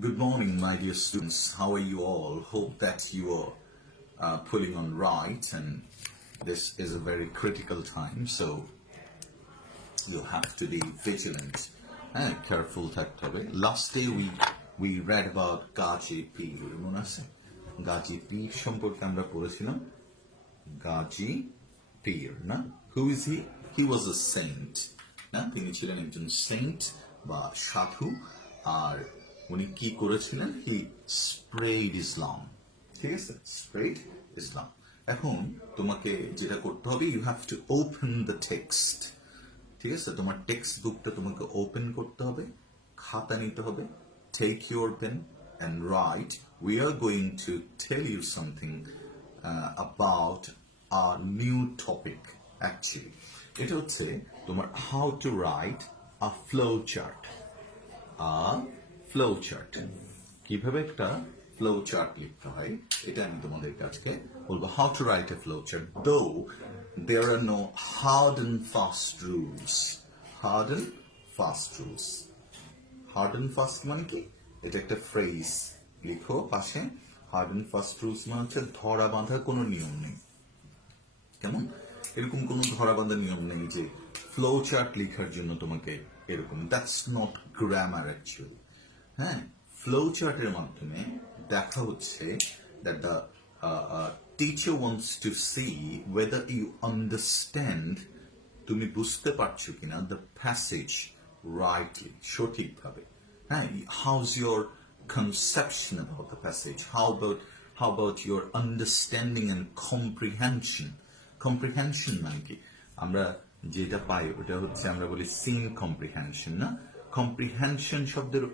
Good morning, my dear students. How are you all? Hope that you are pulling on right, and this is a very critical time, so you have to be vigilant and careful. Last day we read about Gaji Pir. মনে আছে? Gaji Pir সম্পর্কে আমরা পড়েছিলাম। Gaji Pir, না? Who is he? He was a saint. না, তিনি ছিলেন একজন saint বা সাধু, আর উনি কি করেছিলেন? He spread Islam. ঠিক আছে, স্প্রেড ইসলাম। এখন তোমাকে যেটা করতে হবে, you have to open the text. ঠিক আছে, তোমার টেক্সট বুকটা তোমাকে ওপেন করতে হবে, খাতা নিতে হবে, take your pen and write. We are going to tell you something about a new topic. Actually এটা হচ্ছে তোমার how to write a flow chart. Flow chart, কিভাবে একটা ফ্লো চার্ট লিখতে হয়, এটা আমি তোমাদেরকে আজকে বলবো। How to write a flow chart, though there are no hard and fast rules. Hard and fast rules, hard and fast মানে কি? এটা একটা ফ্রেজ, লিখো পাশে। হার্ড অ্যান্ড ফাস্ট রুলস মানে হচ্ছে ধরা বাঁধা কোনো নিয়ম নেই। কেমন? এরকম কোনো ধরা বাঁধা নিয়ম নেই যে ফ্লো চার্ট লেখার জন্য তোমাকে এরকম। That's not grammar actually. হ্যাঁ, ফ্লো চার্টের মাধ্যমে দেখা হচ্ছে that the teacher wants to see whether you understand, তুমি বুঝতে পারছো কিনা দ্য প্যাসেজ রাইটলি, সঠিকভাবে। হ্যাঁ, how's your conception about the passage, how about your understanding and comprehension. Comprehension মানে কি? আমরা যেটা পাই ওটা হচ্ছে আমরা বলি সিন কম্প্রিহেনশন, না? কম্প্রিহেনশন শব্দের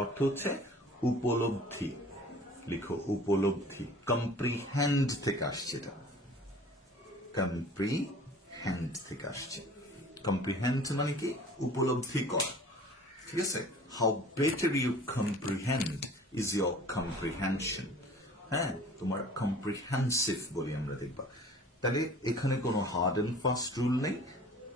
অর্থ হচ্ছে উপলব্ধি। লিখো উপলব্ধি। কম্প্রিহেন্ড থেকে আসছে, এটা কম্প্রিহেন্ড থেকে আসছে। কম্প্রিহেন্ড মানে কি? উপলব্ধি করা। ঠিক আছে, how better you comprehend is your comprehension. হ্যাঁ, তোমার কম্প্রিহেন্সিভ বলি আমরা, দেখবা। তাহলে এখানে কোনো হার্ড অ্যান্ড ফাস্ট রুল নেই,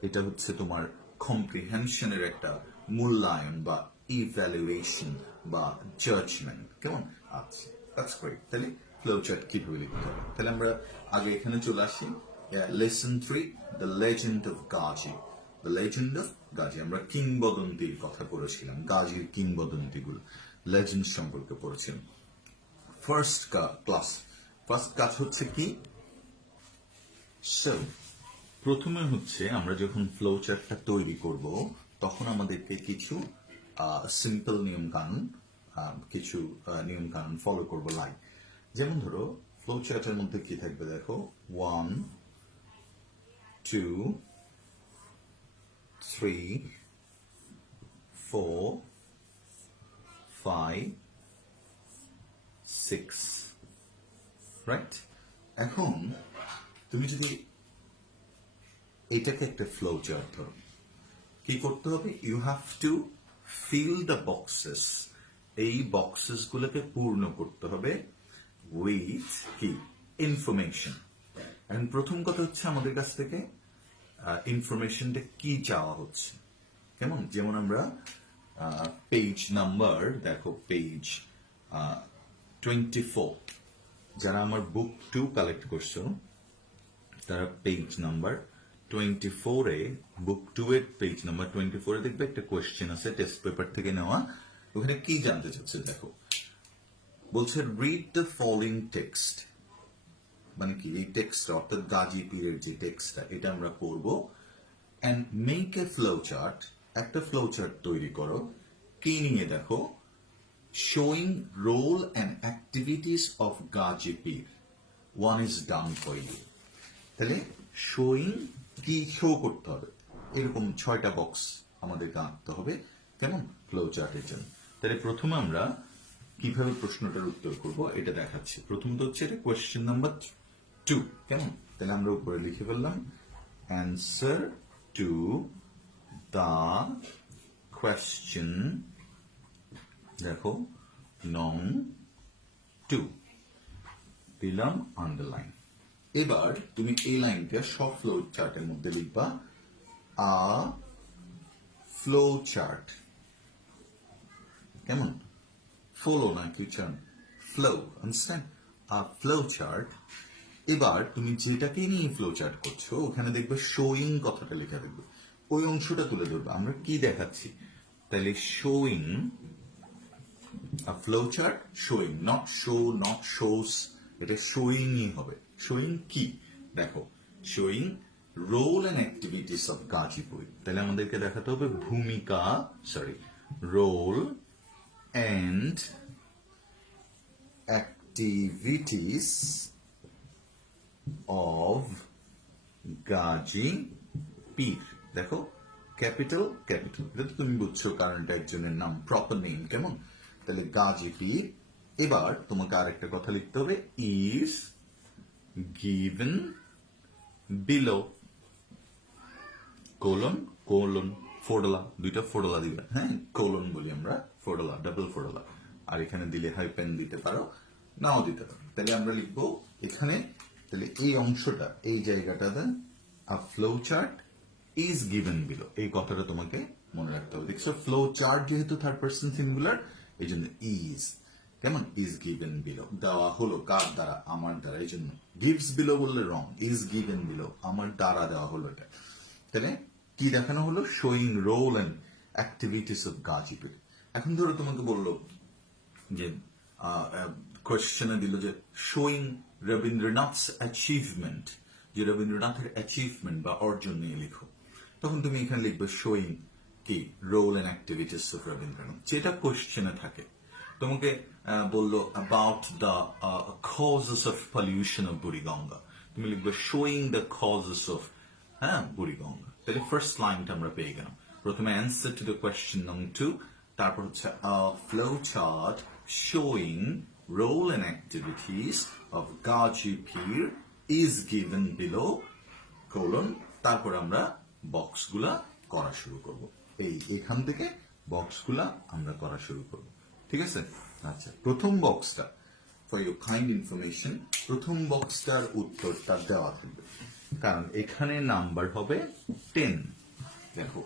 এটা হচ্ছে তোমার কম্প্রিহেনশনের একটা মূল্যায়ন বা ইভ্যালুয়েশন বা জাজমেন্ট। কেমন? আচ্ছা, দ্যাটস গ্রেট। তাহলে ফ্লো চার্ট কিভাবে লিখতে হবে? তাহলে আমরা আগে এখানে চলে আসি। Lesson 3, the legend of Gazi. The legend of Gazi, আমরা কিংবদন্তির কথা পড়েছিলাম, গাজির কিংবদন্তিগুলো, লেজেন্ড সম্পর্কে পড়েছিলাম। ফার্স্ট কাজ হচ্ছে কি? সো প্রথমে হচ্ছে আমরা যখন ফ্লো চার্টটা তৈরি করব, তখন আমাদেরকে কিছু সিম্পল নিয়ম কানুন ফলো করব। লাইক যেমন ধরো, ফ্লো চার্টের মধ্যে কি থাকবে দেখো, 1 2 3 4 5 6, রাইট? এখন তুমি যদি এটাকে একটা ফ্লো চার্ট ধরো, কি করতে হবে? You have to fill the boxes. এই বক্সেস গুলোকে পূর্ণ করতে হবে উইথ কি? ইনফরমেশন। এখন প্রথম কথা হচ্ছে আমাদের কাছ থেকে ইনফরমেশনটা কি চাওয়া হচ্ছে। কেমন? যেমন আমরা পেজ নাম্বার, দেখো পেজ 24, যারা আমার বুক 2 কালেক্ট করছো তারা পেজ নাম্বার 24-এ, বুক 2 এর পেজ নাম্বার 24-এ দেখবে একটা কোয়েশ্চেন আছে টেস্ট পেপার থেকে নেওয়া। ওখানে কি জানতে চাচ্ছে দেখো, বলছে রিড দ্য ফলোইং টেক্সট। মানে কি? এই টেক্সটটা অর্থাৎ গাজি পীরের যে টেক্সটটা, এটা আমরা পড়ব। And make a flow chart, একটা ফ্লো চার্ট তৈরি করো। কি নিয়ে? দেখো, showing role and activities of Gazi Pir, one is done for you. তাহলে শোয়িং কি? শো করতে হবে। এরকম 6টা বক্স আমাদেরকে আঁকতে হবে। কেমন? ফ্লো চার্টের জন্য। তাহলে প্রথমে আমরা কিভাবে প্রশ্নটার উত্তর করব এটা দেখাচ্ছি। প্রথমত হচ্ছে এটা কোয়েশ্চেন নাম্বার 2। কেমন? তাহলে আমরা উপরে লিখে ফেললাম, অ্যান্সার টু দ্য কোয়েশ্চেন, দেখো নং 2 দিলাম আন্ডারলাইন। এবার তুমি এই লাইনটা সব ফ্লো চার্টের মধ্যে লিখবা, আ ফ্লো চার্ট। কেমন? ফলো না কি chart, flow, understand? Flow chart. এবার তুমি যেটাকে নিয়ে ফ্লো চার্ট করছো ওখানে দেখবে শোয়িং কথাটা লেখা দেখবে, ওই অংশটা তুলে ধরবে। আমরা কি দেখাচ্ছি তাহলে? Showing a flow chart, showing, not show, not shows, এটা শোয়িংই হবে। শোয়িং কি দেখো, showing role and activities of Gazipur. তাহলে আমাদেরকে দেখাতে হবে ভূমিকা, sorry, role and activities of Gazipur. দেখো ক্যাপিটাল ক্যাপিটাল, এটা তো তুমি বুঝছো কারণ এটা একজনের নাম, প্রপার নেম, কেমন? তাহলে গাজীপুর। এবার তোমাকে আরেকটা কথা লিখতে হবে, is given below, colon colon, ফোডলা, দুইটা ফোডলা দিবে, হ্যাঁ, কোলন বলি আমরা, ফোডলা, ডাবল ফোডলা। আর এখানে দিলে হাইপেন দিতে পারো, নাও দিতে পারো। তাহলে আমরা লিখবো এখানে, তাহলে এই অংশটা, এই জায়গাটাতে a flow chart is given below, এই কথাটা তোমাকে মনে রাখতে হবে। দেখছো ফ্লো চার্ট যেহেতু থার্ড পার্সন সিঙ্গুলার, এই জন্য ইজ, কেমন? ইজ গিভেন বিলো, দেওয়া হলো কার দ্বারা? আমার দ্বারা। এই জন্য গিভস বিলো বললে রং, ইজ গিভেন বিলো, আমার দ্বারা দেওয়া হলো এটা। তাহলে কি দেখানো হলো? Showing role and activities of Gazipur. এখন ধরো তোমাকে বললো যে কোয়েশ্চেনে দিল যে শোয়িং রবীন্দ্রনাথস অ্যাচিভমেন্ট, যে রবীন্দ্রনাথের অ্যাচিভমেন্ট বা অর্জন নিয়ে লিখো। তখন তুমি এখানে লিখবে শোয়িং কি role and activities of Rabindranath, যেটা কোয়েশ্চেনে থাকে। তোমাকে বললো about the causes of pollution of Buriganga, তুমি লিখবে শোয়িং দ্য কজেস অফ, হ্যাঁ, বুড়িগঙ্গা। তাহলে ফার্স্ট লাইনটা আমরা পেয়ে গেলাম। প্রথমে অ্যান্সার টু দ্য কোয়েশ্চেন নং 2, তারপর হচ্ছে flow chart showing role and activities of Gazipur is given below, colon, তারপর আমরা বক্সগুলা করা শুরু করব। এখান থেকে বক্সগুলা আমরা করা শুরু করব, ঠিক আছে? আচ্ছা, প্রথম বক্সটা ফর ইউর কাইন্ড ইনফরমেশন, প্রথম বক্সটার উত্তরটা দেওয়া থাকবে, কারণ এখানে নাম্বার হবে 10। দেখো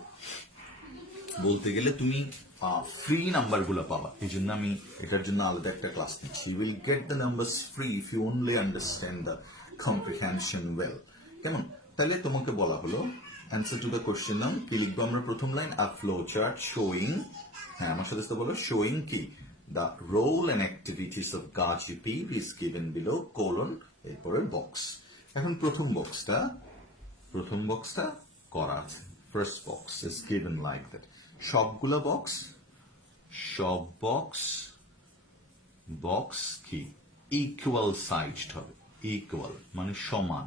বলতে গেলে তুমি ফ্রি নাম্বার গুলো পাবা, এই জন্য আমি এটার জন্য আলাদা একটা ক্লাস নিচ্ছি। You will get the numbers free if you only understand the comprehension well, কেমন? তাহলে তোমাকে বলা হলো অ্যান্সার টু দ্য কোশ্চেন নাম কি লিখবো আমরা? প্রথম line a flow chart showing, হ্যাঁ আমার সাথে বলো, শোয়িং কি the role and activities of Gazipur is given below, colon, এরপরের বক্স। এখন প্রথম বক্সটা করা আছে, first box is given like that. সবগুলা বক্স, সব বক্স কি ইকুয়াল সাইজড হবে, ইকুয়াল মানে সমান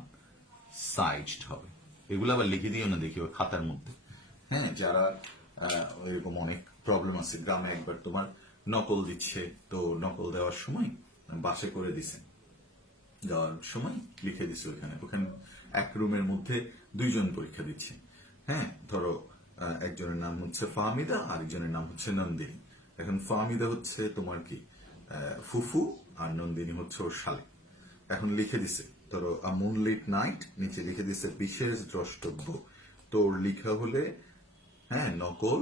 সাইজড হবে। এগুলো আবার লিখে দিও না, দেখি ওই খাতার মধ্যে, হ্যাঁ। যারা এরকম অনেক প্রবলেম আছে, গ্রামে একবার তোমার নকল দিচ্ছে, তো নকল দেওয়ার সময় বাসে করে দিছে, যাওয়ার সময় লিখে দিছে ওখানে এক রুমের মধ্যে 2 জন পরীক্ষা দিচ্ছে, হ্যাঁ। ধরো একজনের নাম হচ্ছে ফাহমিদা, আরেকজনের নাম হচ্ছে নন্দিনী। এখন ফাহমিদা হচ্ছে তোমার কি ফুফু, আর নন্দিনী হচ্ছে ওর শালে। এখন লিখে দিছে ধরো আ মুনলিট নাইট, নিচে লিখে দিছে বিশেষ দ্রষ্টব্য। তোর লিখা হলে, হ্যাঁ, নকল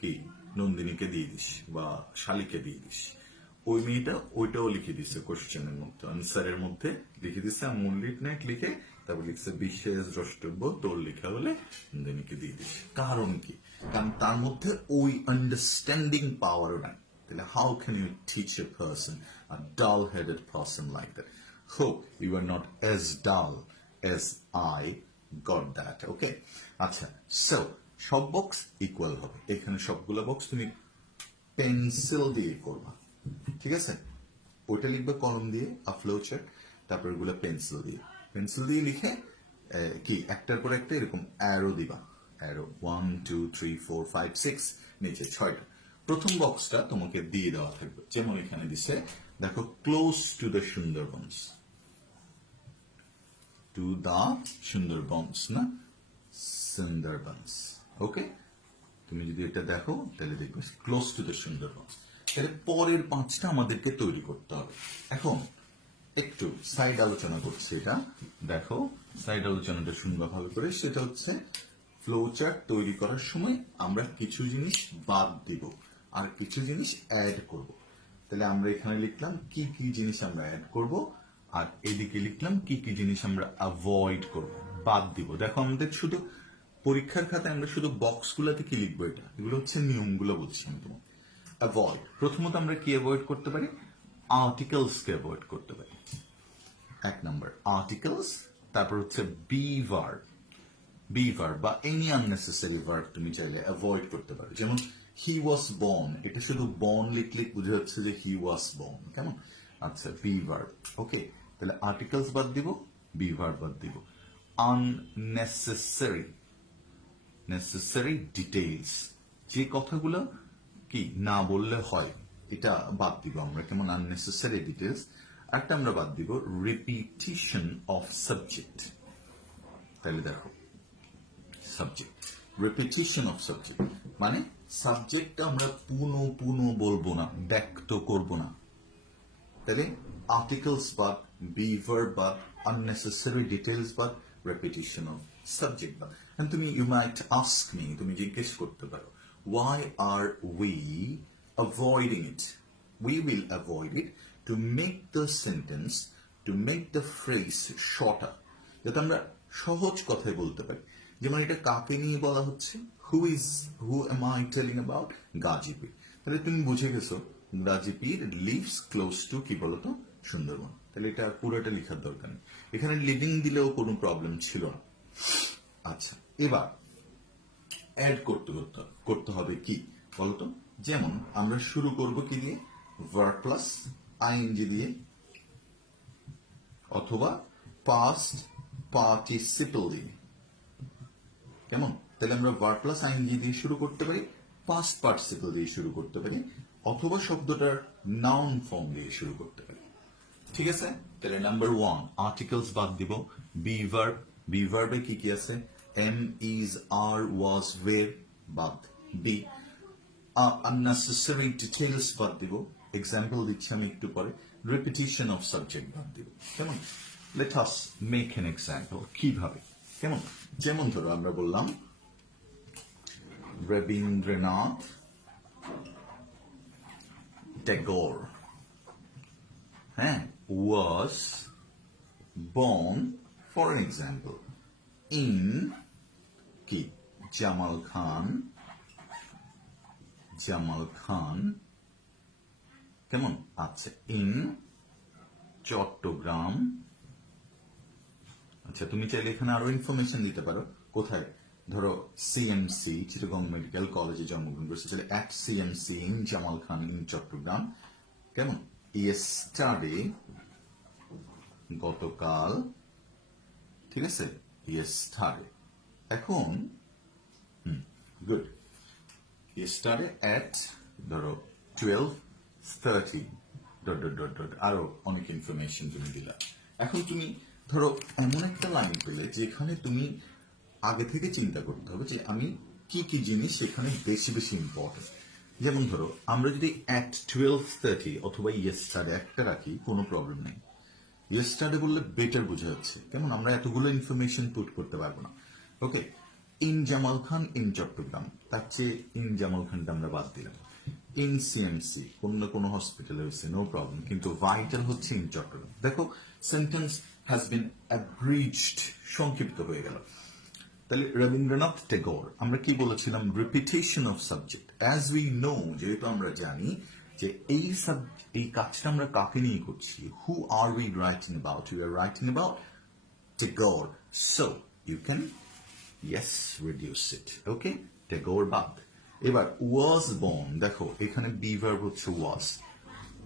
কি নন্দিনীকে দিয়ে দিস বা শালিকে দিয়ে দিস। ওই মেয়েটা ওইটাও লিখে দিছে কোশ্চেনের মধ্যে, আনসারের মধ্যে লিখে দিছে মুনলিট নাইট লিখে, তারপর লিখছে বিশেষ দ্রষ্টব্য, তোর লেখা হলে নন্দিনীকে দিয়ে দিস। কারণ কি? কারণ তার মধ্যে ওই আন্ডারস্ট্যান্ডিং পাওয়ার নাই। তাহলে how can you teach a person, a dull headed person like that? Hope you are not as dull as I got that, okay? আচ্ছা, সো সব বক্স ইকুয়াল হবে। এখানে সবগুলো বক্স তুমি পেন্সিল দিয়ে করবা, ঠিক আছে? ওইটা লিখবে কলম দিয়ে, আ ফ্লো চার্ট, তারপর এগুলো পেন্সিল দিয়ে লিখে কি একটার পর একটা এরকম অ্যারো দিবা, অ্যারো 1 2 3 4 5 6, নিচে 6টা। প্রথম বক্সটা তোমাকে দিয়ে দেওয়া থাকবে, যেমন এখানে দিছে, দেখো close to the Sundarbans, to the Sundarbans না সুন্দরবনস, ওকে? তুমি যদি এটা দেখো তাহলে দেখবে ক্লোজ টু দ্য সুন্দরবনস। তাহলে পরের 5টা আমাদেরকে তৈরি করতে হবে। এখন একটু সাইড আলোচনা করছি, এটা দেখো, সাইড আলোচনাটা সুন্দরভাবে করে। সেটা হচ্ছে ফ্লো চার্ট তৈরি করার সময় আমরা কিছু জিনিস বাদ দিব আর কিছু জিনিস অ্যাড করব। তাহলে আমরা এখানে লিখলাম কি কি জিনিস আমরা অ্যাড করব, আর এদিকে লিখলাম কি কি জিনিস আমরা অ্যাভয়েড করব, বাদ দিব। দেখো আমাদের শুধু পরীক্ষার খাতায় আমরা শুধু বক্সগুলোতে কি লিখবো, এগুলো হচ্ছে নিয়মগুলো বলছি আমি তোমাকে। অ্যাভয়েড, প্রথমত আমরা কি অ্যাভয়েড করতে পারি, আর্টিকেলসকে অ্যাভয়েড করতে পারি। এক নম্বর আর্টিকেলস, তারপর হচ্ছে বি ভার্ব বা এনি আননেসেসারি ভার্ব তুমি চাইলে অ্যাভয়েড করতে পারো। যেমন হি ওয়াজ বর্ন, এটা শুধু বর্ন লিখলে বুঝে যাচ্ছে যে হি ওয়াজ বর্ন, কেমন? আচ্ছা, বি ভার্ব, ওকে। তাহলে আর্টিকেলস বাদ দিব, বি ভার্ব বাদ দিব। নেসেসারি ডিটেইলস, যে কথাগুলো কি না বললে হয়, এটা বাদ দিব আমরা, কেমন? Unnecessary details. একটা আমরা বাদ দিব রিপিটিশন অফ সাবজেক্ট। তাহলে দেখো সাবজেক্ট, রিপিটিশন অফ সাবজেক্ট মানে সাবজেক্টটা আমরা পুনঃ বলবো না, ব্যক্ত করব না। তাহলে আর্টিকেলস বাদ, বি ভার্ব বাদ, আননেসেসারি ডিটেইলস বাদ, রিপিটিশন অফ সাবজেক্ট বাদ। তুমি ইউ মাইট আস্ক মি, তুমি জিজ্ঞেস করতে পারো, why are we avoiding it? We will avoid it to make the sentence, to make the phrase shorter, যাতে আমরা সহজ কথায় বলতে পারি। যেমন এটা কাকে নিয়ে বলা হচ্ছে, who am I telling about? Gazipur. তাহলে তুমি বুঝে গেছো গাজীপুর লিভস ক্লোজ টু কি বলতো, সুন্দরবন। তাহলে এটা পুরোটা লেখার দরকার নেই, এখানে লিভিং দিলেও কোনো প্রবলেম ছিল না। আচ্ছা, এবার অ্যাড করতে হবে কি বলতো, যেমন আমরা শুরু করব কি দিয়ে, ভার্ব প্লাস আইএনজি দিয়ে, অথবা পাস্ট পার্টিসিপল দিয়ে, কেমন? তাহলে আমরা ভার্ব প্লাস আইএনজি দিয়ে শুরু করতে পারি, পাস্ট পার্টিসিপল দিয়ে শুরু করতে পারি, অথবা শব্দটার নাউন ফর্ম দিয়ে শুরু করতে পারি। ঠিক আছে? তাহলে নাম্বার 1 আর্টিকেলস বাদ দিব, বি ভার্বে কি কি আছে, এম, ইজ, আর, ওয়াজ, ওয়ের বাদ, বি। unnecessary details বাদ দিব, এক্সাম্পল দিচ্ছি আমি একটু পরে, রিপিটিশন অফ সাবজেক্ট বাদ দিব, কেমন? Let us make an example, কিভাবে, কেমন? যেমন ধরো আমরা বললাম রবীন্দ্রনাথ ট্যাগোর, হ্যাঁ, was born, for an example, in কি, জামাল খান, কেমন? আচ্ছা, ইন চট্টগ্রাম। আচ্ছা, তুমি চাইলে এখানে আরো ইনফরমেশন দিতে পারো, কোথায়? ধরো সিএমসি চিটাগং মেডিকেল কলেজে জন্মগ্রহণ করেছে, তাহলে at CMC in Jamal Khan in Chattogram, কেমন? ইয়েস্টারডে গতকাল, ঠিক আছে, ইয়েস্টারডে। এখন গুড, ইয়েস্টারডে অ্যাট ধরো 12:30 আরো অনেক ইনফরমেশন তুমি দিলা। এখন তুমি ধরো এমন একটা লাইন পেলে যেখানে তুমি আগে থেকে চিন্তা করতে হবে যে আমি কি কি জিনিস সেখানে বেশি বেশি ইম্পর্টেন্ট। যেমন ধরো আমরা যদি অ্যাট 12:30 অথবা ইয়েস্টারডে একটা রাখি, কোনো প্রবলেম নেই। ইয়েস্টারডে বললে বেটার বোঝা যাচ্ছে, কেমন? আমরা এতগুলো ইনফরমেশন পুট করতে পারবো না। Okay, in Jamal Khan in Chattogram, তার চেয়ে ইন জামাল খানটা আমরা বাদ দিলাম। ইন সিএমসি, কোন না কোনো হসপিটালে হয়েছে, নো প্রবলেম, কিন্তু ভাইটাল হচ্ছে ইন চট্টগ্রাম। দেখো সেন্টেন্স হ্যাজ বিন অ্যাব্রিজড, সংক্ষিপ্ত হয়ে গেল। তাহলে রবীন্দ্রনাথ ট্যাগোর, আমরা কি বলেছিলাম, repetition of subject. As we know, যেহেতু আমরা জানি যে এই কাজটা আমরা কাকে নিয়ে করছি, who are we writing about, we are writing about Tagore, so you can yes reduce it, okay? Tagore বাদ। এবার was born, দেখো এখানে বি ভার্ব হচ্ছে was,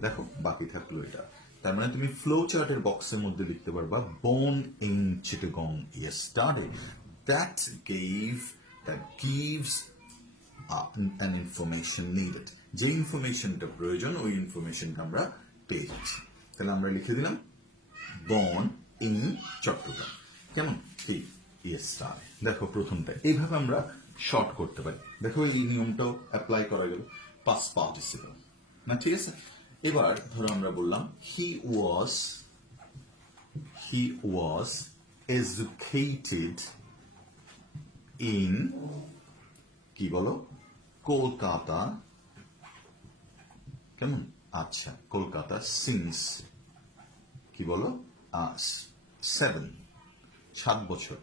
দেখো বাকি থাকলো এটা। তার মানে তুমি ফ্লো চার্টের বক্সের মধ্যে লিখতে পারবা born in Chittagong yesterday, that gives an information needed, যে ইনফরমেশনটা প্রয়োজন ওই ইনফরমেশনটা আমরা পেয়ে যাচ্ছি। তাহলে আমরা লিখে দিলাম born in চট্টগ্রাম, কেমন? ঠিক, yesterday। দেখো প্রথমটা এইভাবে আমরা শর্ট করতে পারি। দেখো এই নিয়মটাও অ্যাপ্লাই করা গেল, পাস্ট পার্টিসিপল না, ঠিক আছে? এবার ধরো আমরা বললাম হি ওয়াজ এডুকেটেড ইন কি বলো, কলকাতা, কেমন? আচ্ছা কলকাতা সিন্স কি বলো 7 বছর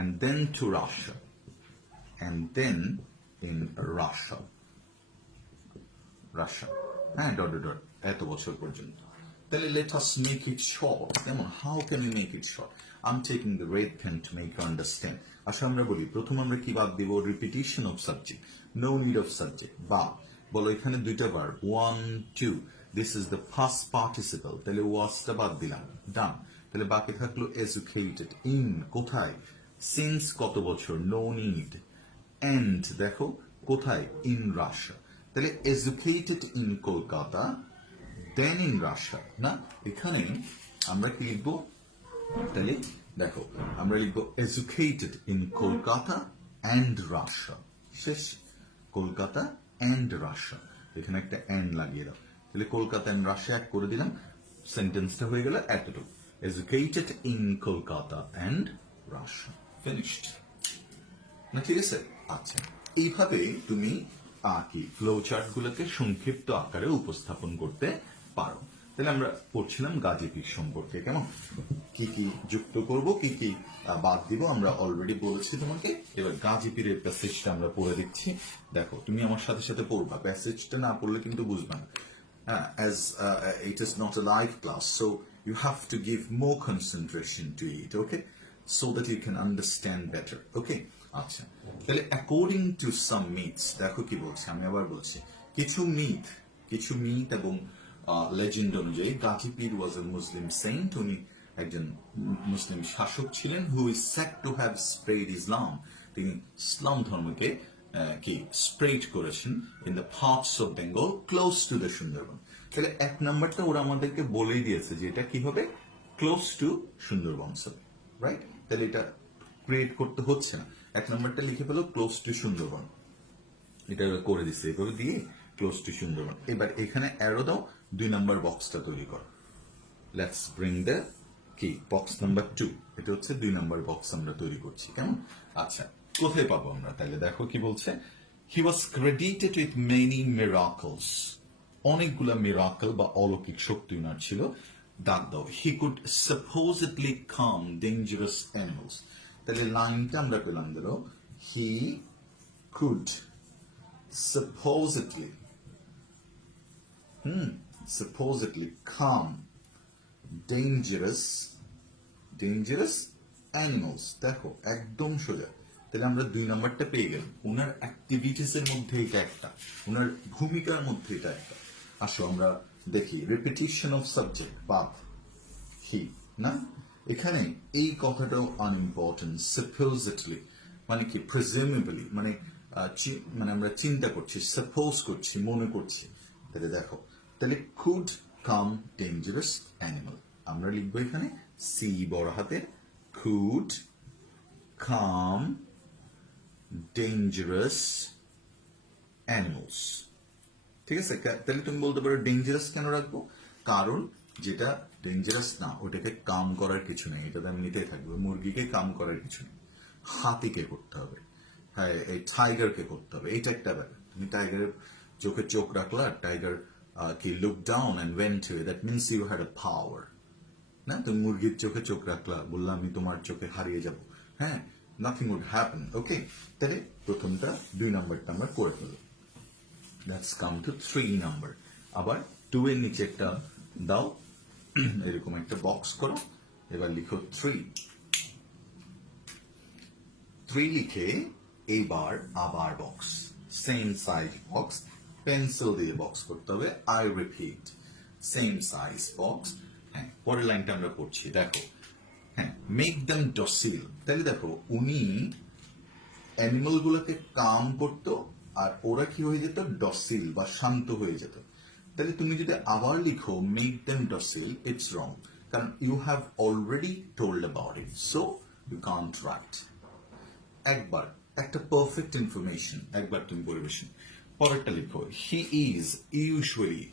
and then to Russia and then in Russia হ্যাঁ ডট ডট এত বছর পর্যন্ত তাহলে let us make it short যেমন how can we make it short I'm taking the red pen to make you understand আসলে আমরা বলি প্রথম আমরা কি বাদ দিব repetition of subject no need of subject বা বলো এখানে দুইটা verb 1 2 this is the past participle তাহলে wasটা বাদ দিলাম done তাহলে বাকি থাকলো educated in কোথায় since কত বছর no need and দেখো কোথায় in Russia তাহলে educated in Kolkata then in Russia না এখানে আমরা কি লিখবো তাহলে দেখো আমরা লিখবো educated in Kolkata and Russia শেষ কলকাতা অ্যান্ড রাশিয়া এখানে একটা অ্যান্ড লাগিয়ে দাও তাহলে কলকাতা অ্যান্ড রাশিয়া এক করে দিলাম সেন্টেন্সটা হয়ে গেল এতটুকু educated in Kolkata and Russia finished না ঠিক আছে আচ্ছা এইভাবে তুমি কি ফ্লো চার্ট গুলোকে সংক্ষিপ্ত আকারে উপস্থাপন করতে পারো তাহলে আমরা পড়ছিলাম গাজীপীর সম্পর্কে কেমন কি কি যুক্ত করব কি কি বাদ দিব আমরা অলরেডি বলেছি তোমাকে এবার গাজীপীরের প্যাসেজটা আমরা পড়ে দিচ্ছি দেখো তুমি আমার সাথে সাথে পড়বা প্যাসেজটা না পড়লে কিন্তু বুঝবা না as it is not a live class so you have to give more concentration to it okay so that you can understand better okay আচ্ছা তাহলে অ্যাকর্ডিং টু সাম মিথস দেখো কি বলছে আমি আবার বলছি কিছু মিথ এবং লেজেন্ড অনুযায়ী গাজীপীর ওয়াজ এ মুসলিম সেন্ট উনি একজন মুসলিম শাসক ছিলেন who is said to have spread Islam তিনি ইসলাম ধর্মকে কি স্প্রেড করেছেন in the parts of Bengal close to the Sundarban তাহলে এক নাম্বারটা ওরা আমাদেরকে বলেই দিয়েছে যে এটা কি হবে ক্লোজ টু সুন্দরবন রাইট তাহলে এটা ক্রিয়েট করতে হচ্ছে না এক নম্বরটা লিখে ফেলো ক্লোজ টু সুন্দরবন এটা করে দিচ্ছে এভাবে দিয়ে ক্লোজ টু সুন্দরবন এবার এখানে অ্যারো দাও 2 নম্বর বক্সটা তৈরি করো লেটস ব্রিং দ্য কি বক্স নাম্বার 2 এটা হচ্ছে 2 নম্বর বক্স আমরা তৈরি করছি কেমন আচ্ছা কোথায় পাবো আমরা তাহলে দেখো কি বলছে he was credited with many miracles অনেকগুলা মিরাকল বা অলৌকিক শক্তি উনার ছিল দাগ দাও he could supposedly calm dangerous animals তাহলে লাইনটা আমরা পেলাম ধরো he could supposedly calm dangerous animals দেখো একদম সোজা তাহলে আমরা 2 নাম্বারটা পেয়ে গেলাম ওনার অ্যাক্টিভিটিস এর মধ্যে এটা একটা ওনার ভূমিকার মধ্যে এটা একটা আসো আমরা দেখি রিপিটিশন অফ সাবজেক্ট বাদ হি না এখানে এই কথাটাও আনইম্পর্টেন্ট সাপোজেডলি মানে কি প্রিজুমেবলি মানে আমরা চিন্তা করছি সাপোজ করছি মনে করছি তাহলে দেখো তাহলে কুড কাম ডেঞ্জারাস অ্যানিমাল আমরা লিখবো এখানে সি বড় হাতের কুড কাম ডেঞ্জারাস অ্যানিমালস ঠিক আছে তাহলে তুমি বলতে পারো ডেঞ্জারাস কেন রাখবো কারণ যেটা ডেঞ্জারাস না ওটাকে কাম করার কিছু নেই এটা আমি নিতেই থাকবে মুরগিকে কাম করার কিছু নেই হাতিকে করতে হবে হ্যাঁ এই টাইগারকে করতে হবে এইটা একটা ব্যাপার তুমি টাইগারের চোখে চোখ রাখলা টাইগার কি look down and went away that means you had a power না তুমি মুরগির চোখে চোখ রাখলা বললাম আমি তোমার চোখে হারিয়ে যাব হ্যাঁ নাথিং উড হ্যাপেন ওকে তাহলে প্রথমটা 2 নাম্বারটা আমরা করে ফেলবো লেটস কাম টু 3 নাম্বার আবার 2 এর নিচে একটা দাও এরকম একটা বক্স করো এবার লিখো 3 লিখে এবার আবার box same size box pencil দিয়ে বক্স করতে হবে I repeat same size box হ্যাঁ পরের লাইনটা আমরা পড়ছি দেখো হ্যাঁ মেক দেম ডসিল তাহলে দেখো উনি অ্যানিমাল গুলোকে কাম করতো আর ওরা কি হয়ে যেত ডসিল বা শান্ত হয়ে যেত তাহলে তুমি যদি আবার লিখো make them docile it's wrong কারণ you have already told about it so you can't write একবার একটা পারফেক্ট ইনফরমেশন একবার তুমি পরিবেশন পরেরটা লিখো he is usually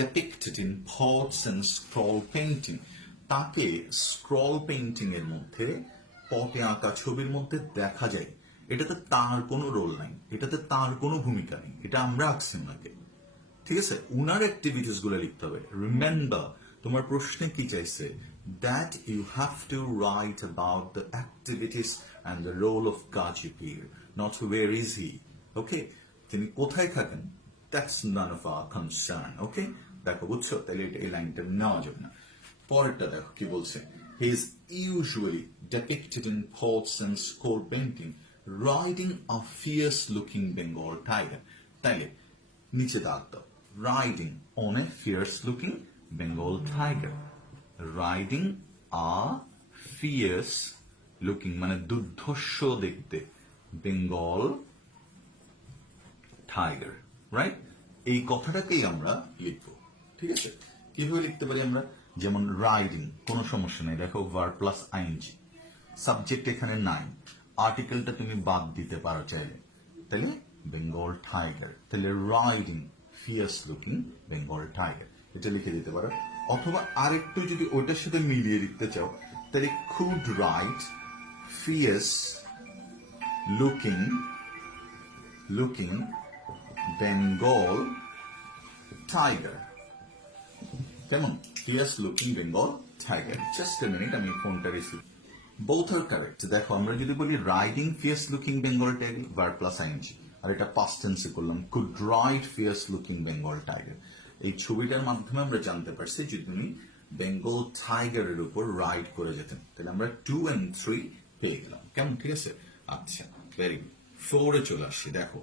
depicted in pots and scroll painting তাকে স্ক্রল পেইন্টিং এর মধ্যে পটে আঁকা ছবির মধ্যে দেখা যায় এটাতে তার কোনো রোল নাই এটাতে তার কোনো ভূমিকা নেই এটা আমরা আঁকছি ওনাকে ঠিক আছে, উনার অ্যাক্টিভিটিস গুলো লিখতে হবে। রিমেম্বার, তোমার প্রশ্নে কি চাইছে, that you have to write about the activities and the role of Gazi Pir, not where is he. Okay, তিনি কোথায় থাকেন, that's none of our concern. Okay, দেখো বুঝছো, তাহলে এই লাইনটা নেওয়া যাবে না। পরেরটা দেখো কি বলছে, হি is usually depicted in pots and scroll painting riding a fierce looking Bengal tiger। তাইলে নিচে দাগ দাও, riding on a fierce looking Bengal tiger. Riding a fierce looking মানে দুর্ধর্ষ দেখতে বেঙ্গল টাইগার, রাইট? এই কথাটাকেই আমরা লিখবো। ঠিক আছে, কিভাবে লিখতে পারি আমরা, যেমন রাইডিং, কোনো সমস্যা নেই, দেখো ভার্ব প্লাস আইএনজি, সাবজেক্ট এখানে নাই, আর্টিকেলটা তুমি বাদ দিতে পারো চাইলে, তাহলে বেঙ্গল টাইগার, তাহলে riding fierce looking Bengal tiger, এটা লিখে দিতে পারো। অথবা আরেকটু যদি ওটার সাথে মিলিয়ে লিখতে চাও, তাহলে could write fierce looking Bengal tiger. কেমন, fierce looking Bengal tiger. Just a minute, আমি ফোনটা রিসিভ। বোথ আর কারেক্ট। দেখো আমরা যদি বলি riding fierce looking Bengal tiger, verb plus ING, আর এটা পাস্ট টেন্সে করলাম, could ride fierce looking Bengal tiger. এই ছবিটার মাধ্যমে আমরা জানতে পারছি যে তুমি বেঙ্গল টাইগারের উপর রাইড করে যেতেন, তাহলে আমরা 2 and 3 পেয়ে গেলাম। কেমন, ঠিক আছে? আচ্ছা, ভেরি গুড। 4 এ চলে আসছি, দেখো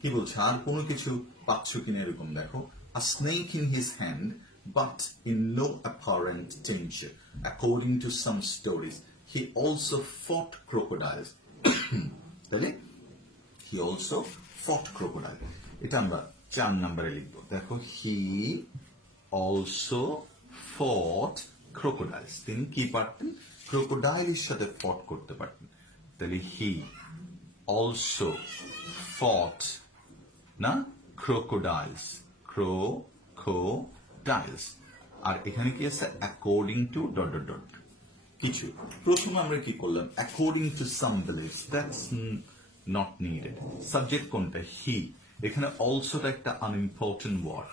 কি বলছে, আর কোনো কিছু পাচ্ছ কিনা এরকম দেখো। A snake in his hand, but in no apparent danger. According to some stories, he also fought crocodiles. তাহলে he also fought crocodile, এটা আমরা 4 নম্বরে লিখবো। দেখো, he also fought crocodiles, তিনি কি পারতেন, ক্রোকোডাইলের সাথে ফট করতে পারতেন, তাহলে he also fought না crocodiles, crocodiles। আর এখানে কি আছে, according to ... কিছু। প্রথমে আমরা কি করলাম, according to some beliefs, that's not needed। Subject কোনটা, he, এখানে also একটা unimportant word,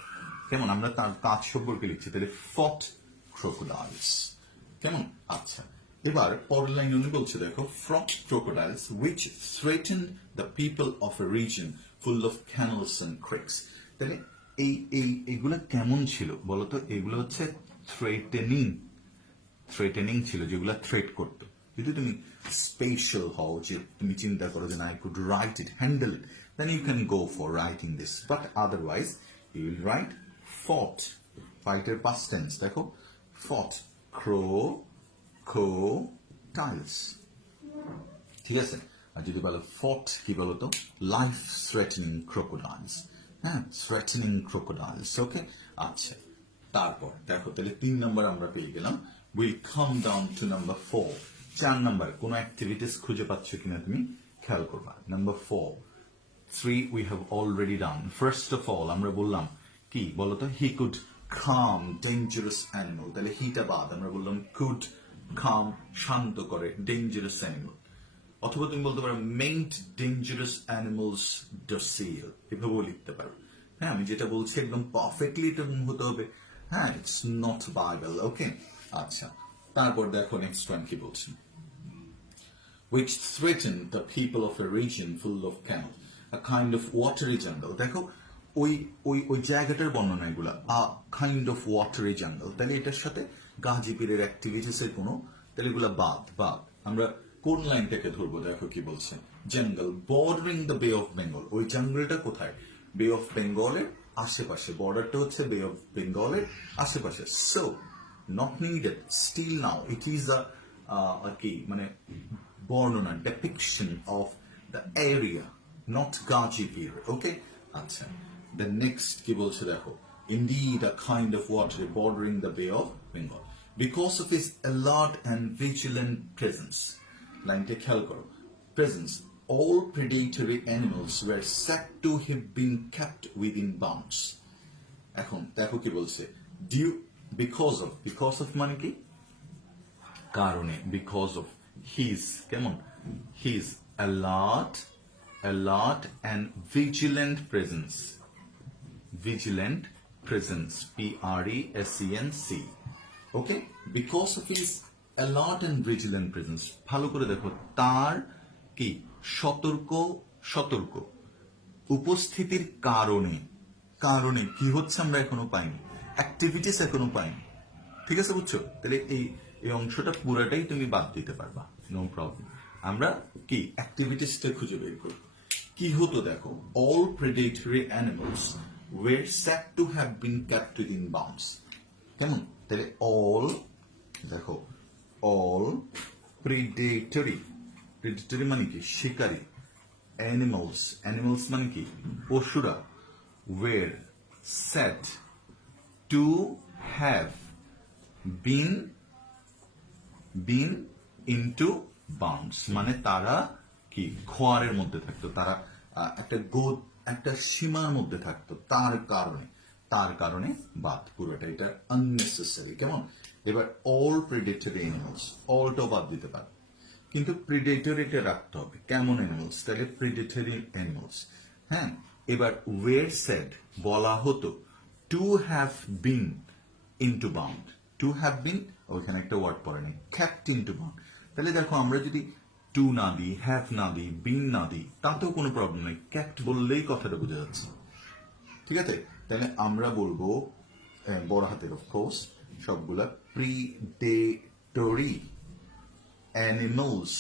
কেমন, আমরা তার কাজ সম্পর্কে লিখছি, তাহলে fought crocodiles। কেমন, আচ্ছা, এবার পরের লাইন উনি বলছে, দেখো, fought crocodiles which threatened the people of a region full of canals and creeks। তাহলে এইগুলা কেমন ছিল বলতো, এগুলো হচ্ছে থ্রেটেনিং ছিল, যেগুলো থ্রেট করতো। যদি তুমি স্পেশাল হও, যে তুমি চিন্তা করো যে না, I could write it, handle it, then you can go for writing this, but otherwise you will write fought, fight এর past tense, দেখো, fought crocodiles, ঠিক আছে? আর যদি বলো fought, কি বলো তো, লাইফ থ্রেটেনিং ক্রোকোডাইলস, হ্যাঁ, থ্রেটেনিং ক্রোকোডাইলস। ওকে, আচ্ছা, তারপর দেখো, তাহলে 3 নম্বর আমরা পেয়ে গেলাম। Will come down to number 4। 4 নম্বর কোন অ্যাক্টিভিটিস খুঁজে পাচ্ছ কিনা তুমি খেয়াল করবা। Number 4, 3 we have already done. First of all, আমরা বললাম কি বলতো, he could calm dangerous animal, তাহলে হিটা বাদ, আমরা বললাম could calm, শান্ত করে dangerous animal। অথবা তুমি বলতে পারো মেইড ডেঞ্জারাস অ্যানিমালস docile, এভাবেও লিখতে পারো। হ্যাঁ, আমি যেটা বলছি একদম পারফেক্টলি এটা হতে হবে, হ্যাঁ, ইটস নট বাইবেল। ওকে, আচ্ছা, তারপর দেখো নেক্সট ওয়ান কি বলছি, which threatened the people of a region full of camels, a kind of watery jungle। দেখো, ওই জায়গাটার বর্ণনা এগুলা, a kind of watery jungle, তাহলে এটার সাথে গাজী পীরের অ্যাক্টিভিটিস এর কোনো, তাহলে এগুলা বাদ। আমরা কোন লাইনটাকে ধরবো, দেখো কি বলছে, জঙ্গল বর্ডারিং দ্য বে অফ বেঙ্গল। ওই জঙ্গলটা কোথায়, বে অফ বেঙ্গলের আশেপাশে, বর্ডারটা হচ্ছে বে অফ বেঙ্গলের আশেপাশে। So not needed, still now it is কি মানে বর্ণনা, depiction of the area, not Gazi Pir. Okay, আচ্ছা, দ্য নেক্সট কি বলছে দেখো, indeed a kind of water bordering the Bay of Bengal, because of his alert and vigilant presence। লাইনটা খেয়াল করো, presence, all predatory animals were said to have been kept within bounds। এখন দেখো কি বলছে, because of মানে কি, কারণে, because of his, কেমন, his alert and vigilant presence। vigilant presence, PRESENC. Okay, because of his alert and vigilant presence. ভালো করে দেখো, তার কি সতর্ক উপস্থিতির কারণে কারণে কি হচ্ছে আমরা এখনো পাইনি, অ্যাক্টিভিটিস এখনো পাইনি। ঠিক আছে, বুঝছো? তাহলে এই অংশটা পুরাটাই তুমি বাদ দিতে পারবা, নো প্রবলেম। আমরা কি অ্যাক্টিভিটিসটা খুঁজে বের করব। কি হতো দেখো, all predatory animals were said to have been kept in bounds. কেমন? তাহলে অল, দেখো, অল প্রেডেটরি মানে কি? শিকারী। অ্যানিমালস মানে কি? পশুরা। Were said to have been into bounds, মানে তারা কি খোয়ারের মধ্যে থাকতো, তারা একটা সীমার মধ্যে থাকতো, তার কারণে বাদ, পুরোটা এটা আননেসেসারি। কেমন? এবার অল প্রেডেটরি অ্যানিমালস, অলটাও বাদ দিতে পারে, কিন্তু প্রেডেটরিটা রাখতে হবে। কেমন অ্যানিমালস? তাহলে প্রেডেটরি অ্যানিমালস। হ্যাঁ, এবার ওয়ার সেড বলা হতো two have been into bound, two have বিন, ওইখানে একটা ওয়ার্ড পড়ে নেই, ক্যাপ্ট ইনটু বাউন্ড। তাহলে দেখো, আমরা যদি টু না দিই, হ্যাভ না দিই, বিন না দিই, তাতেও কোনো প্রবলেম নেই, ক্যাপ্ট বললেই কথাটা বোঝা যাচ্ছে। ঠিক আছে, তাহলে আমরা বলবো বড় হাতের অফকোর্স সবগুলা, প্রিডেটরি অ্যানিমালস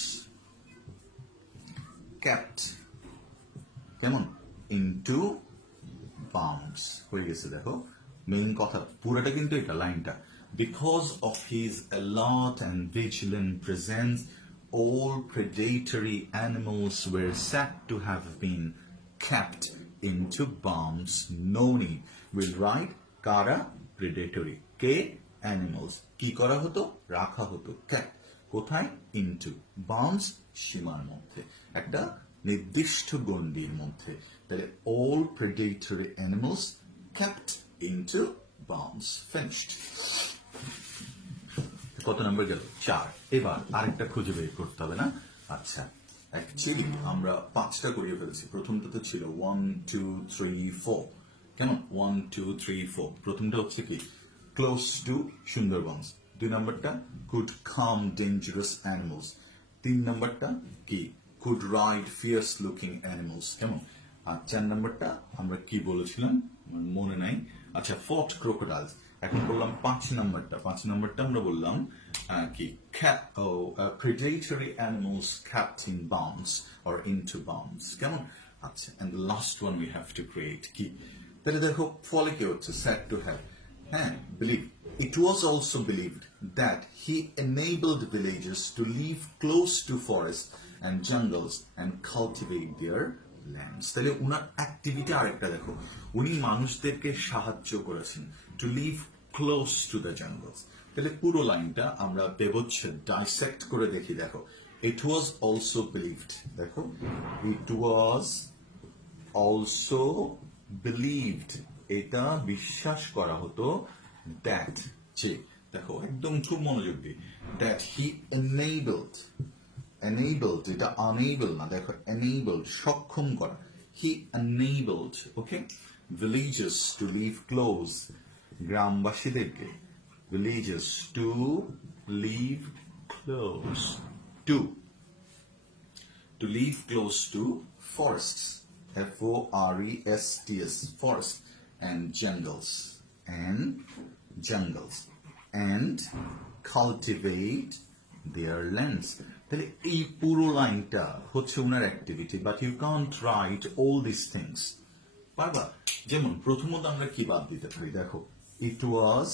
kept, কেমন? ইনটু বাউন্ডস হয়ে গেছে। দেখো, মেইন কথা পুরোটা কিন্তু এটা, লাইনটা, because of his alert and vigilant presence all predatory animals were said to have been kept into bounds. No need. We'll write kara predatory, K animals, কি করা হতো? রাখা হতো, kept কোথায়? ইনটু বাউন্ডস, সীমার মধ্যে, একটা নির্দিষ্ট গণ্ডির মধ্যে। তাহলে all predatory animals kept into bounds. Finished. কত নাম্বার গেল? 4। এবার আরেকটা খুঁজে বের করতে হবে না? আচ্ছা, অ্যাকচুয়ালি আমরা 5টা করিয়ে ফেলছি। প্রথমটা তো ছিল 1 2 3 4। কেমন? 1 2 3 4। প্রথমটা হচ্ছে কি? Close two Sundarbans. 2 নাম্বারটা কুড কাম ডেঞ্জারাস অ্যানিমালস। 3 নাম্বারটা কি? Could ride fierce looking animals. কেমন? আর 4 নাম্বারটা আমরা কি বলেছিলাম মনে নাই। আচ্ছা, ফট ক্রোকোডাইলস। এখন বললাম 5 নাম্বারটা। 5 নাম্বারটা আমরা বললাম কি? প্রেডেটরি animals kept in bounds or into bounds। কেমন? আচ্ছা, and the last one we have to create কি? তাহলে দেখো, ফলে কি হচ্ছে? said to have, হ্যাঁ, believe. It was also believed that he enabled villagers to live close to forests and jungles and cultivate their lands. তাহলে উনার activity আরেকটা দেখো, উনি মানুষদেরকে সাহায্য করেছেন to live close to the jungles. তাহলে পুরো লাইনটা আমরা ব্যবচ্ছেদ ডাইসেক্ট করে দেখি। দেখো, ইট ওয়াজ অলসো বিলিভড, দেখো, ইট ওয়াজ অলসো বিলিভড, এটা বিশ্বাস করা হতো, দ্যাট, যে, দেখো একদম খুব মনোযোগ দিয়ে, দ্যাট হি enabled, এটা unable না, দেখো, enabled সক্ষম করা, he enabled, okay, villagers to live close, গ্রামবাসীদেরকে, villagers to live close to forests, forests, forests, and jungles, and cultivate their lands. তাহলে এই পুরো লাইনটা হচ্ছে ওনার activity, but you can't write all this things. পারবা? যেমন প্রথমত আমরা কি বাদ দিতে পারি? দেখো, ইট ওয়াজ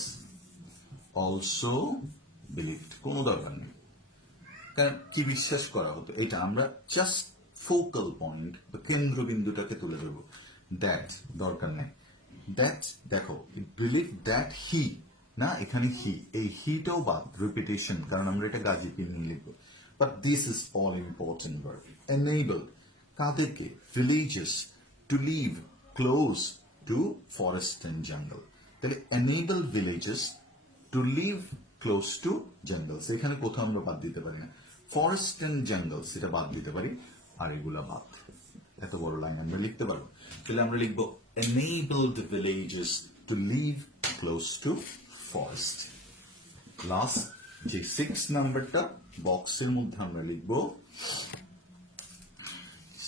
অলসো বিলিভড, কোনো দরকার নেই, কারণ কি বিশ্বাস করা হতো, এটা আমরা জাস্ট ফোকাল পয়েন্ট বা কেন্দ্রবিন্দুটাকে তুলে ধরবো। দ্যাট দরকার নেই। দ্যাট, দেখো, বিলিভ দ্যাট হি, না, এখানে হি, এই হিটাও বাদ, রিপিটেশন, কারণ আমরা এটা গাজীপুর নিয়ে লিখবো। But this is all important word. Enabled, কাদেরকে? Villages to live close to forest and jungle. তাহলে enable villages to live close to jungles, এখানে কোথাও আমরা বাদ দিতে পারি না। Forest and jungles এটা বাদ দিতে পারি, আর এগুলা বাদ। এত বড় লাইন আমরা লিখতে পারবো। তাহলে আমরা লিখবো enabled villages to live close to forest. Last যে 6 নাম্বারটা বক্সের মধ্যে আমরা লিখব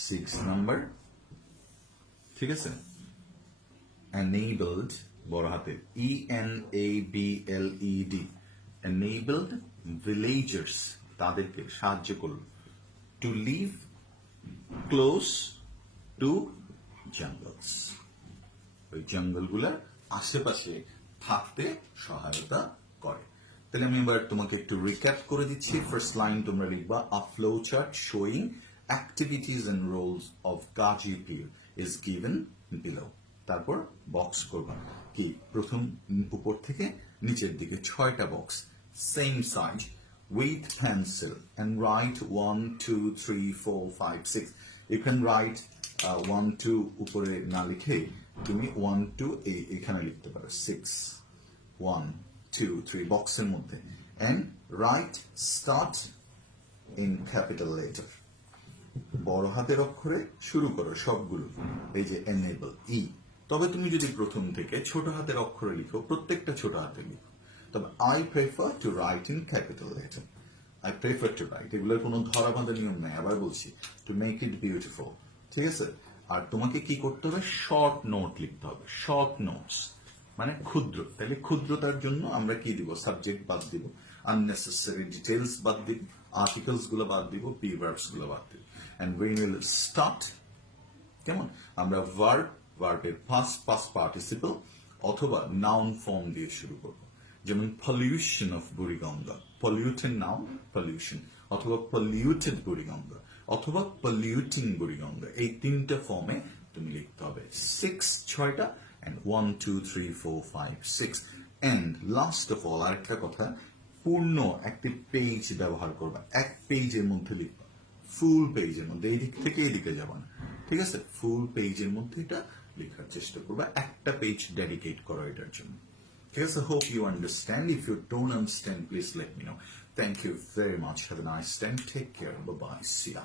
6 নাম্বার, ঠিক আছে? enabled বড় হাতে ENABLED enabled villagers তাদেরকে সাহায্য করল to live close to jungles, ওই জঙ্গলগুলোর আশেপাশে থাকতে সহায়তা করে। তাহলে আমি এবার তোমাকে একটু রিক্যাপ করে দিচ্ছি। ফার্স্ট লাইন তোমরা লিখবা a flow chart showing activities and roles of Gazi Pir is given below. তারপর বক্স করবা, কি প্রথম উপর থেকে নিচের দিকে 6টা box same size with pencil and write 1 2 3 4 5 6. You can write 1 2 উপরে না লিখে তুমি 1 2 এখানে লিখতে পারো 6 1 2 3 বক্সের মধ্যে and write start in capital letter, বড় হাতের অক্ষরে শুরু করো সবগুলো, এই যে enable E। তবে তুমি যদি প্রথম থেকে ছোট হাতের অক্ষরে লিখো, প্রত্যেকটা ছোট হাতে লিখো, তবে I prefer to write in capital letter. I prefer to write, এগুলোর কোনো ধরাবাঁধা নিয়ম নেই, আবার বলছি, to make it beautiful, ঠিক আছে? আর তোমাকে কি করতে হবে, শর্ট নোট লিখতে হবে, শর্ট নোটস মানে ক্ষুদ্র। তাহলে ক্ষুদ্রতার জন্য আমরা কি দিব, সাবজেক্ট বাদ দিব, unnecessary details বাদ দিব, আর্টিকেলস গুলো বাদ দিব, প্রিভার্বস গুলো বাদ দিব। and when we will start, কেমন, আমরা ভার্বের past participle অথবা নাউন ফর্ম দিয়ে শুরু করব। যেমন pollution of Buriganga, polluted noun pollution, অথবা পলিউটেড বুড়িগঙ্গা, অথবা পলিউটিং বুড়িগঙ্গা, এই 3টে ফর্মে তুমি লিখতে হবে। 6টা and 1 2 3 4 5 6 and last of all আরেকটা কথা, পূর্ণ একটি পেজ ব্যবহার করবা, এক পেজের মধ্যে লিখবা, ফুল পেজের মধ্যে, এই দিক থেকে এই দিকে যাবা না, ঠিক আছে? ফুল পেজের মধ্যে এটা লেখার চেষ্টা করবা, একটা পেজ ডেডিকেট করো এটার জন্য, ঠিক আছে? Hope you understand. If you don't understand, please let me know. Thank you very much. Have a nice time. Take care. Bye bye. See ya.